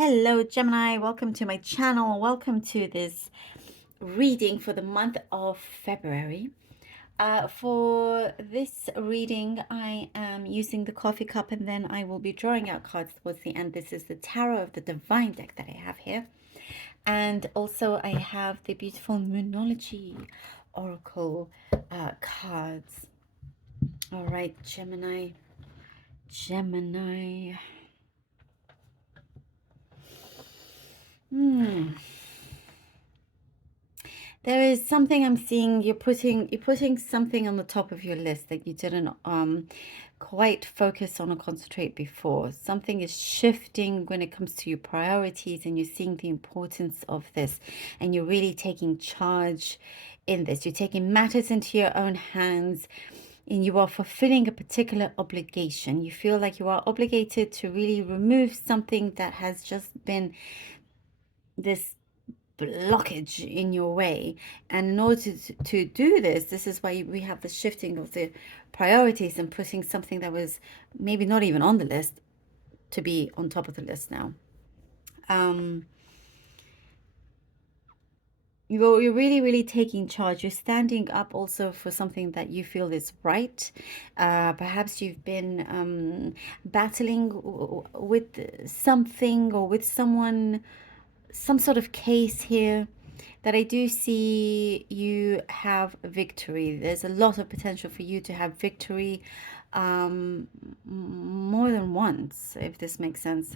Hello, Gemini. Welcome to my channel. Welcome to this reading for the month of February. For this reading, I am using the coffee cup and then I will be drawing out cards towards the end. This is the Tarot of the Divine deck that I have here. And also I have the beautiful Moonology Oracle cards. All right, Gemini. There is something I'm seeing. You're putting something on the top of your list that you didn't quite focus on or concentrate before. Something is shifting when it comes to your priorities, and you're seeing the importance of this, and you're really taking charge in this. You're taking matters into your own hands, and you are fulfilling a particular obligation. You feel like you are obligated to really remove something that has just been this blockage in your way. And in order to do this is why we have the shifting of the priorities and putting something that was maybe not even on the list to be on top of the list now. You're really taking charge. You're standing up also for something that you feel is right. Perhaps you've been battling with something or with someone, some sort of case here that I do see you have victory. There's a lot of potential for you to have victory more than once, if this makes sense.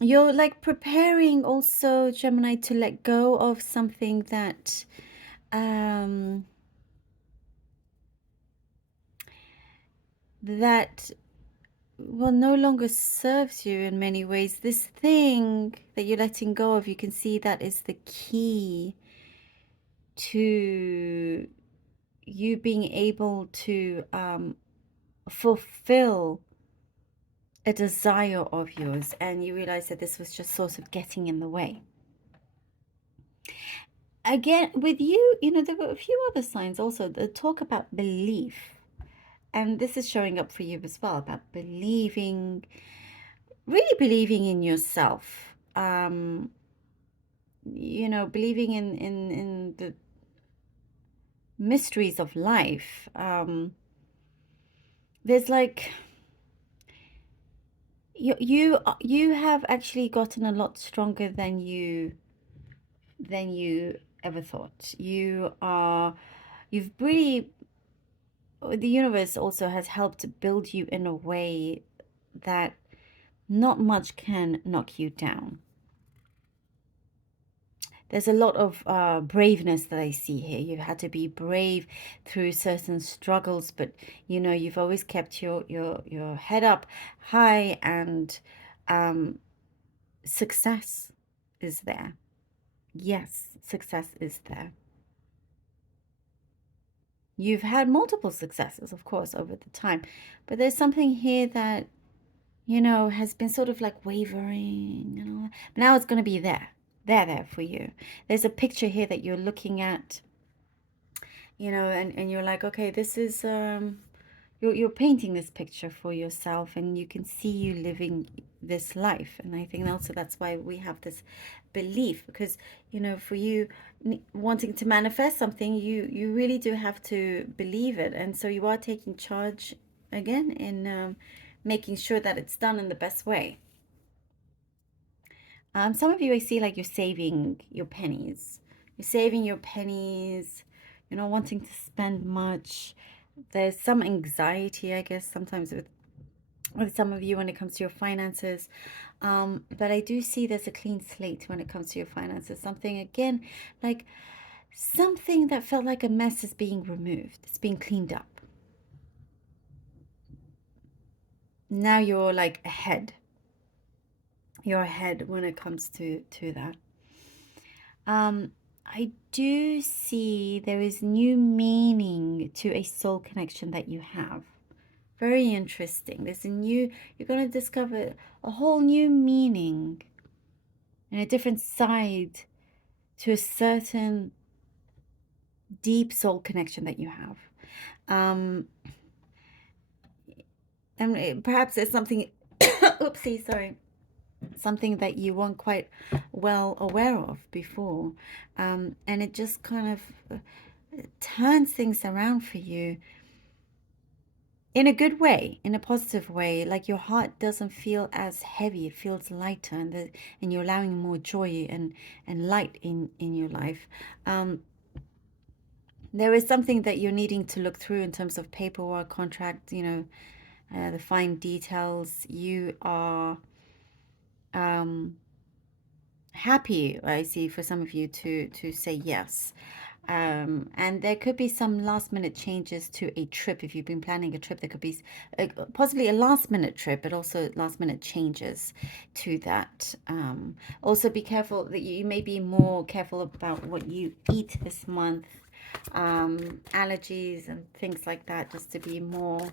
You're like preparing also, Gemini, to let go of something that well, no longer serves you in many ways. This thing that you're letting go of, you can see that is the key to you being able to fulfill a desire of yours, and you realize that this was just sort of getting in the way. Again, with you, there were a few other signs also that talk about belief. And this is showing up for you as well, about believing, really believing in yourself. Believing in the mysteries of life. There's like you have actually gotten a lot stronger than you ever thought. You've really, the universe also has helped to build you in a way that not much can knock you down. There's a lot of braveness that I see here. You've had to be brave through certain struggles, but you've always kept your head up high, and success is there. Yes, success is there. You've had multiple successes, of course, over the time, but there's something here that has been sort of like wavering and all that. But now it's going to be there for you. There's a picture here that you're looking at, and you're like, okay, this is you're painting this picture for yourself, and you can see you living this life. And I think also that's why we have this belief, because for you wanting to manifest something, you really do have to believe it. And so you are taking charge again in making sure that it's done in the best way. Some of you, I see like you're saving your pennies. You're saving your pennies. You're not wanting to spend much. There's some anxiety, I guess, sometimes with some of you when it comes to your finances. But I do see there's a clean slate when it comes to your finances. Something, again, like something that felt like a mess is being removed. It's being cleaned up. Now you're like ahead. You're ahead when it comes to that. I do see there is new meaning to a soul connection that you have. Very interesting. You're going to discover a whole new meaning and a different side to a certain deep soul connection that you have. And perhaps there's something Oopsie, sorry. Something that you weren't quite well aware of before. And it just kind of turns things around for you in a good way, in a positive way. Like your heart doesn't feel as heavy, it feels lighter, and you're allowing more joy and light in your life. Um, there is something that you're needing to look through in terms of paperwork, contract, the fine details. You are happy, I see, for some of you to say yes. And there could be some last minute changes to a trip. If you've been planning a trip, there could be possibly a last minute trip, but also last minute changes to that. Also be careful that you may be more careful about what you eat this month, allergies and things like that, just to be more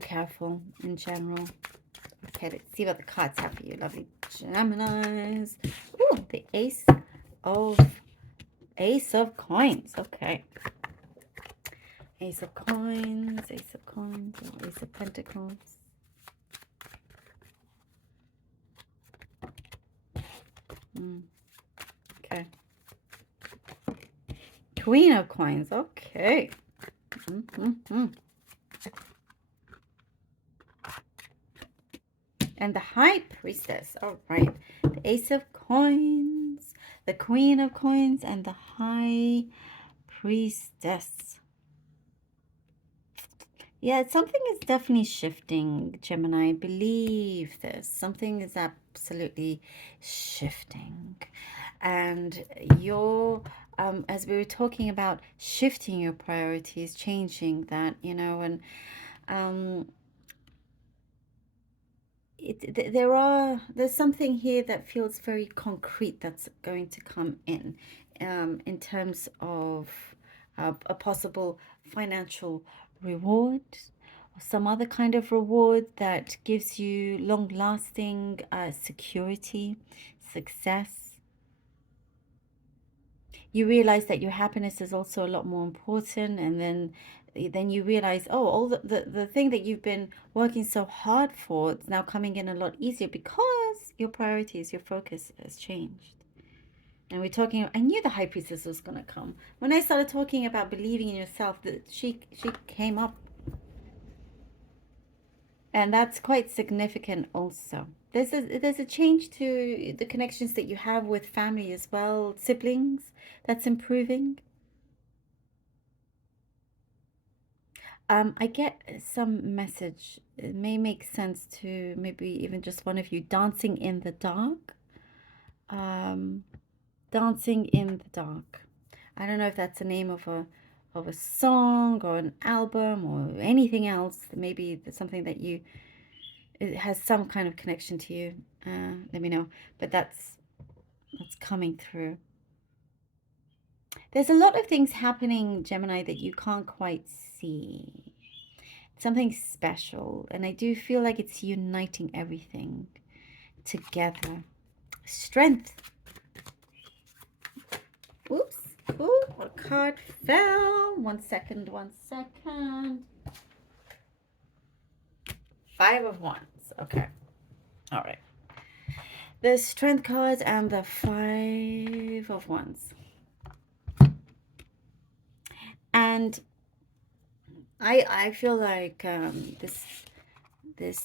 careful in general. Okay, let's see what the cards have for you, lovely Geminis. Ooh, the of Ace of Coins. Okay. Ace of Coins, Ace of Coins, or Ace of Pentacles. Okay. Queen of Coins. Okay. And the High Priestess. All right. The Ace of Coins, the Queen of Coins, and the High Priestess. Yeah, something is definitely shifting, Gemini. Believe this. Something is absolutely shifting. And you're, as we were talking about shifting your priorities, changing that, and there's something here that feels very concrete that's going to come in terms of a possible financial reward or some other kind of reward that gives you long-lasting security, success. You realize that your happiness is also a lot more important, and then you realize, oh, all the thing that you've been working so hard for, it's now coming in a lot easier because your priorities, your focus has changed. And we're talking, I knew the High Priestess was going to come. When I started talking about believing in yourself, that she came up. And that's quite significant also. There's a change to the connections that you have with family as well, siblings, that's improving. I get some message. It may make sense to maybe even just one of you dancing in the dark. Dancing in the dark. I don't know if that's the name of a song or an album or anything else. Maybe it's something that it has some kind of connection to you. Let me know. But that's coming through. There's a lot of things happening, Gemini, that you can't quite see. Something special. And I do feel like it's uniting everything together. Strength. Oops. Ooh, a card fell. 1 second, 1 second. 5 of Wands. Okay. All right. The Strength card and the 5 of Wands. And I feel like this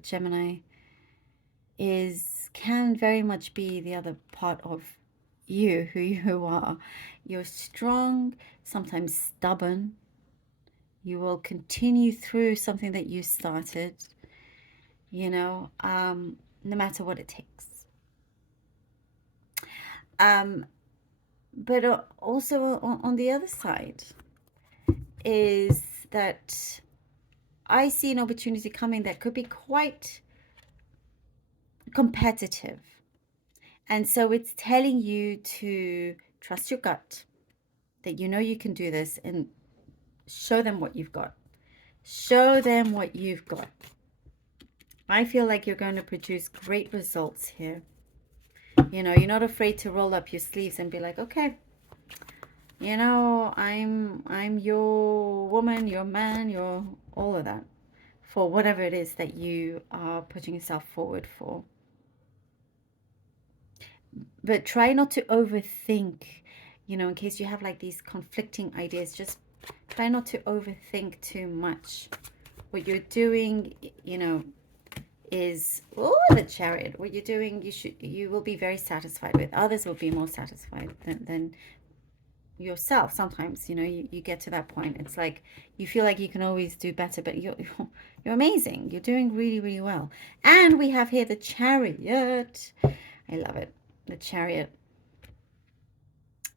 Gemini can very much be the other part of you, who you are. You're strong, sometimes stubborn. You will continue through something that you started, no matter what it takes. But also on the other side is that I see an opportunity coming that could be quite competitive. And so it's telling you to trust your gut, that you can do this, and show them what you've got. Show them what you've got. I feel like you're going to produce great results here. You're not afraid to roll up your sleeves and be like, okay, I'm your woman, your man, your all of that. for whatever it is that you are putting yourself forward for. But try not to overthink, in case you have like these conflicting ideas. Just try not to overthink too much. What you're doing, is, oh, the Chariot. What you're doing, you will be very satisfied with. Others will be more satisfied than yourself. Sometimes, you get to that point. It's like you feel like you can always do better, but you're amazing. You're doing really, really well. And we have here the Chariot. I love it. The Chariot.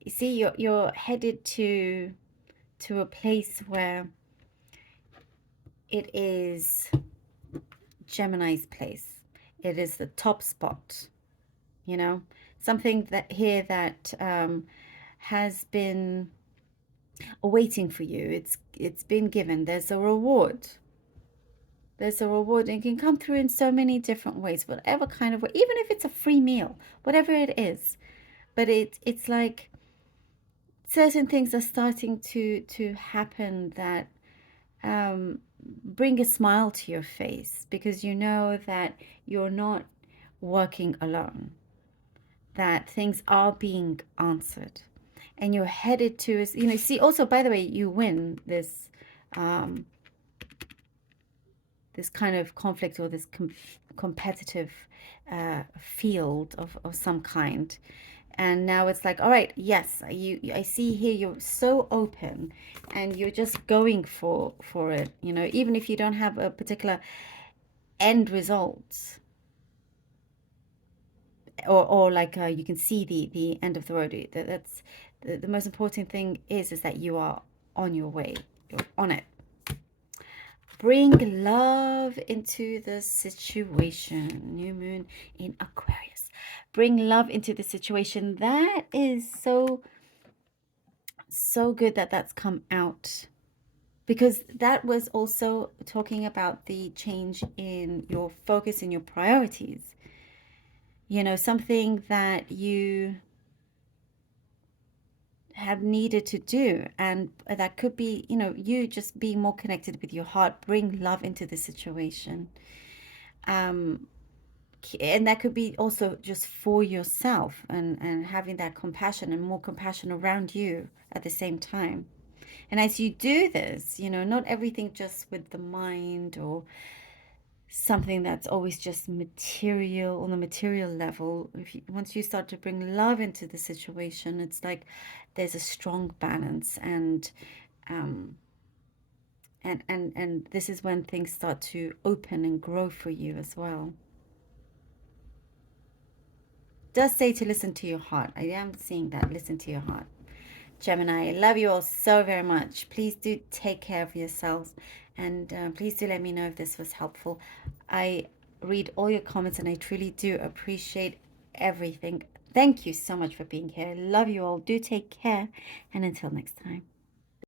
You see, you're headed to a place where it is Gemini's place. It is the top spot, something that here that has been awaiting for you. It's been given. There's a reward. There's a reward, and it can come through in so many different ways, whatever kind of way, even if it's a free meal, whatever it is. But it's like certain things are starting to happen that bring a smile to your face, because you know that you're not working alone, that things are being answered, and you're headed to, see, also, by the way, you win this this kind of conflict, or this competitive field of some kind. And now it's like, all right, yes, I see here you're so open, and you're just going for it, even if you don't have a particular end result, or like you can see the end of the road. That's the most important thing is that you are on your way. You're on it. Bring love into the situation. New moon in Aquarius. Bring love into the situation. That is so good that that's come out, because that was also talking about the change in your focus and your priorities. Something that you have needed to do, and that could be, you just being more connected with your heart. Bring love into the situation. And that could be also just for yourself, and having that compassion, and more compassion around you at the same time. And as you do this, not everything just with the mind, or something that's always just material, on the material level. Once you start to bring love into the situation, it's like there's a strong balance, and this is when things start to open and grow for you as well. It does say to listen to your heart. I am seeing that. Listen to your heart. Gemini, I love you all so very much. Please do take care of yourselves, and please do let me know if this was helpful. I read all your comments, and I truly do appreciate everything. Thank you so much for being here. I love you all. Do take care, and until next time.